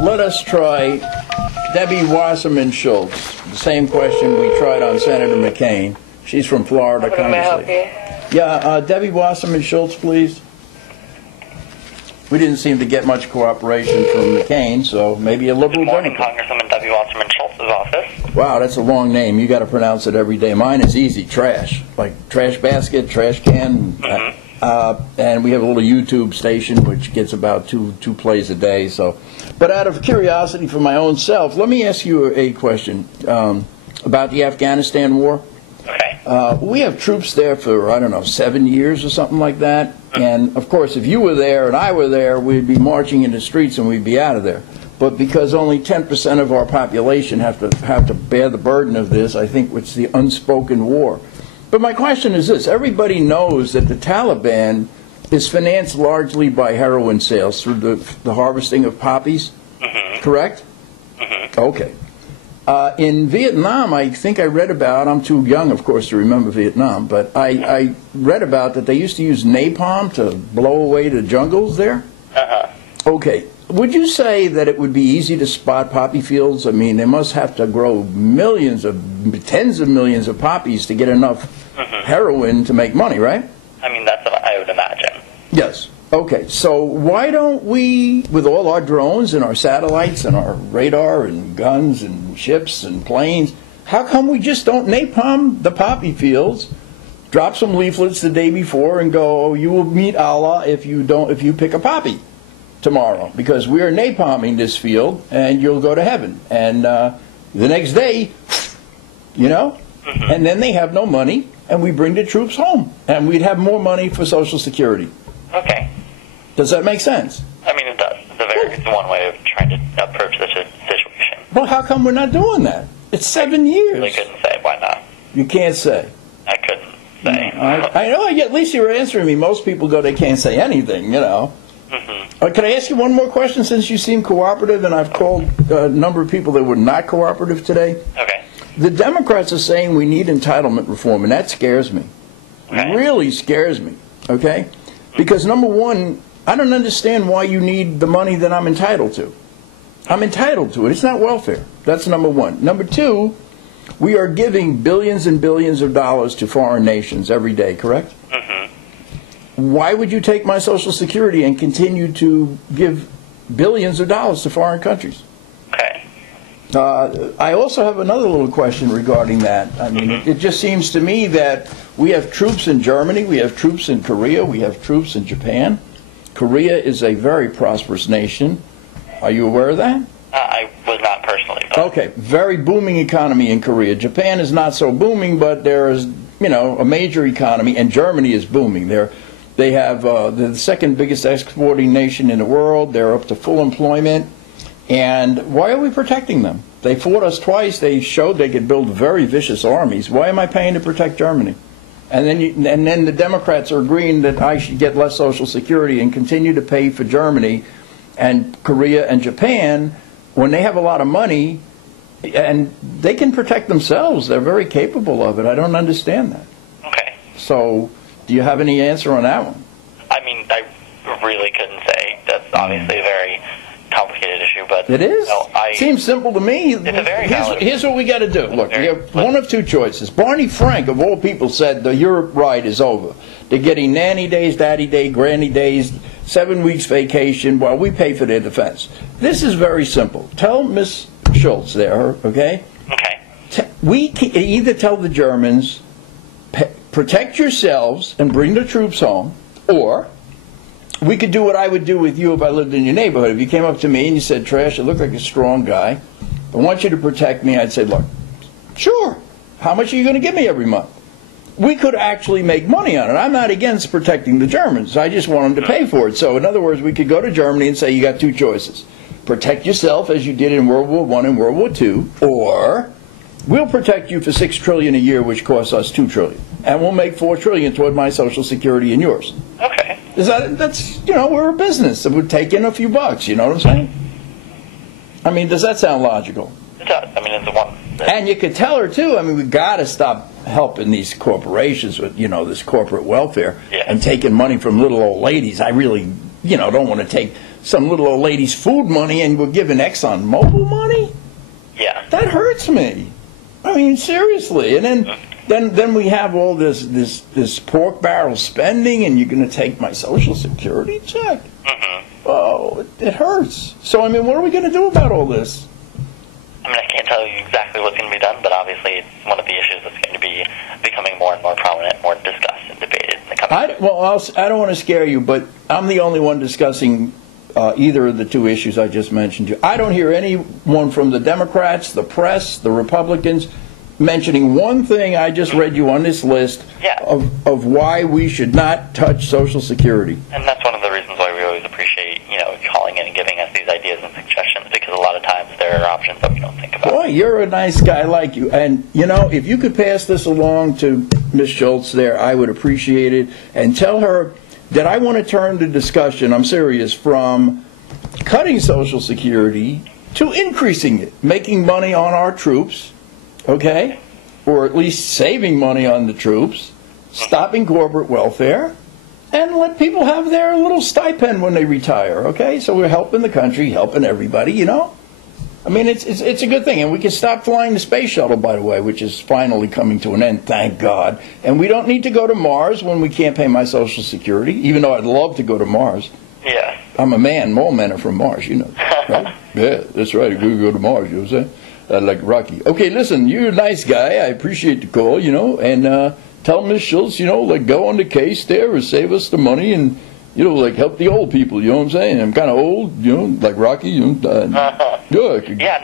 let us try Debbie Wasserman-Schultz. The same question we tried on Senator McCain. She's from Florida. How may I help you? Yeah, Debbie Wasserman-Schultz, please. We didn't seem to get much cooperation from McCain, so maybe a liberal Good morning, Democrat. Congresswoman Debbie Wasserman-Schultz's office. Wow, that's a long name. You got to pronounce it every day. Mine is easy, trash. Like trash basket, trash can. And we have a little YouTube station which gets about two plays a day. So, but out of curiosity for my own self, let me ask you a question about the Afghanistan war. Okay. We have troops there for, I don't know, 7 years or something like that. And, of course, if you were there and I were there, we'd be marching in the streets and we'd be out of there. But because only 10% of our population have to bear the burden of this, I think it's the unspoken war. But my question is this. Everybody knows that the Taliban is financed largely by heroin sales through the harvesting of poppies, correct? Okay. In Vietnam, I think I read about, I'm too young, of course, to remember Vietnam, but I read about that they used to use napalm to blow away the jungles there. Okay. Would you say that it would be easy to spot poppy fields? I mean, they must have to grow tens of millions of poppies to get enough heroin to make money, right? I mean, that's what I would imagine. Yes. Okay, so why don't we, with all our drones and our satellites and our radar and guns and ships and planes, how come we just don't napalm the poppy fields, drop some leaflets the day before and go, oh, you will meet Allah if you pick a poppy tomorrow, because we are napalming this field and you'll go to heaven. And the next day, you know, and then they have no money and we bring the troops home and we'd have more money for Social Security. Okay. Does that make sense? I mean, it does. It's one way of trying to approach such a situation. Well, how come we're not doing that? It's 7 years. I really couldn't say. Why not? You can't say. I couldn't say. I know. At least you were answering me. Most people go, they can't say anything, you know. Can I ask you one more question, since you seem cooperative, and I've called a number of people that were not cooperative today? Okay. The Democrats are saying we need entitlement reform, and that scares me. Okay. Really scares me, okay? Because, number one, I don't understand why you need the money that I'm entitled to. I'm entitled to it. It's not welfare. That's number one. Number two, we are giving billions and billions of dollars to foreign nations every day, correct? Why would you take my Social Security and continue to give billions of dollars to foreign countries? Okay. I also have another little question regarding that. I mean, it just seems to me that we have troops in Germany, we have troops in Korea, we have troops in Japan. Korea is a very prosperous nation. Are you aware of that? I was not personally. But Okay, very booming economy in Korea. Japan is not so booming, but there is, you know, a major economy, and Germany is booming. They have the second biggest exporting nation in the world. They're up to full employment. And why are we protecting them? They fought us twice. They showed they could build very vicious armies. Why am I paying to protect Germany? And then the Democrats are agreeing that I should get less Social Security and continue to pay for Germany and Korea and Japan when they have a lot of money and they can protect themselves. They're very capable of it. I don't understand that. Okay. So do you have any answer on that one? I mean, I really couldn't say. That's obviously a very complicated issue, but It is? No, Seems simple to me. It's a very valid. Here's what we got to do. Look, we have one of two choices. Barney Frank, of all people, said the Europe ride is over. They're getting nanny days, daddy day, granny days, 7 weeks vacation while we pay for their defense. This is very simple. Tell Miss Schultz there, okay? Okay. We can either tell the Germans, protect yourselves and bring the troops home, or we could do what I would do with you if I lived in your neighborhood. If you came up to me and you said, Trash, you look like a strong guy, I want you to protect me, I'd say, look, sure, how much are you going to give me every month? We could actually make money on it. I'm not against protecting the Germans. I just want them to pay for it. So in other words, we could go to Germany and say, you got two choices. Protect yourself as you did in World War I and World War II, or we'll protect you for $6 trillion a year, which costs us $2 trillion. And we'll make $4 trillion toward my Social Security and yours. Okay. That's, you know, we're a business. It would take in a few bucks, you know what I'm saying? I mean, does that sound logical? It does. I mean, it's the one. And you could tell her, too, I mean, we've got to stop helping these corporations with, you know, this corporate welfare and taking money from little old ladies. I really, you know, don't want to take some little old lady's food money and we're giving ExxonMobil money? Yeah. That hurts me. I mean, seriously. And then we have all this pork barrel spending, and you're going to take my Social Security check? Oh, it hurts. So, I mean, what are we going to do about all this? I mean, I can't tell you exactly what's going to be done, but obviously it's one of the issues that's going to be becoming more and more prominent, more discussed and debated in the coming years. Well, I don't want to scare you, but I'm the only one discussing either of the two issues I just mentioned to you. I don't hear anyone from the Democrats, the press, the Republicans mentioning one thing I just read you on this list of why we should not touch Social Security. And that's one of the reasons why we always appreciate, calling in and giving us these ideas and suggestions, because a lot of times there are options that we don't think about. Boy, you're a nice guy like you. And, if you could pass this along to Ms. Schultz there, I would appreciate it. And tell her that I want to turn the discussion, I'm serious, from cutting Social Security to increasing it, making money on our troops, okay, or at least saving money on the troops, stopping corporate welfare, and let people have their little stipend when they retire, okay? So we're helping the country, helping everybody, I mean, it's a good thing. And we can stop flying the space shuttle, by the way, which is finally coming to an end, thank God. And we don't need to go to Mars when we can't pay my Social Security, even though I'd love to go to Mars. Yeah. I'm a man. All men are from Mars, right? Yeah, that's right. We go to Mars, you know what I'm saying? Like Rocky. Okay, listen, you're a nice guy. I appreciate the call, and tell Ms. Schultz, go on the case there or save us the money and, help the old people, you know what I'm saying? I'm kind of old, like Rocky. Yeah,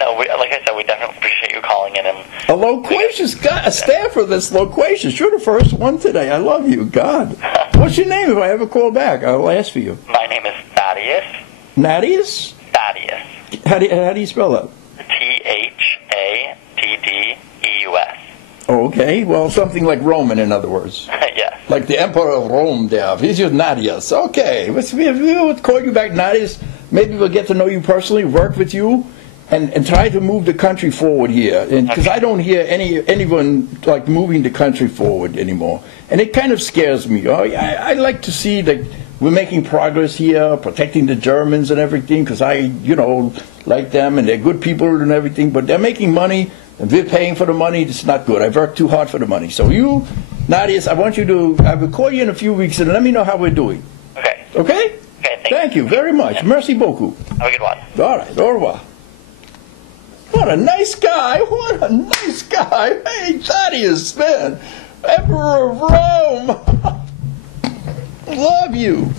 no, like I said, we definitely appreciate you calling in. And a loquacious guy, a staffer that's loquacious. You're the first one today. I love you. God. What's your name? If I ever call back, I'll ask for you. My name is Thaddeus. Thaddeus? Thaddeus. How do you spell that? Thaddeus. Oh, okay. Well, something like Roman, in other words. Yes. Like the Emperor of Rome there. He's your Nadius. Okay. If we would call you back Nadius, maybe we'll get to know you personally, work with you, and try to move the country forward here. Because I don't hear anyone like moving the country forward anymore. And it kind of scares me. I like to see that we're making progress here, protecting the Germans and everything, because I, like them, and they're good people and everything, but they're making money. If we're paying for the money, it's not good. I've worked too hard for the money. So you, Nadius, I will call you in a few weeks and let me know how we're doing. Okay. Okay? Okay, thank you very much. Yeah. Merci beaucoup. Have a good one. All right. Au revoir. What a nice guy. What a nice guy. Hey, Thaddeus, man. Emperor of Rome. Love you.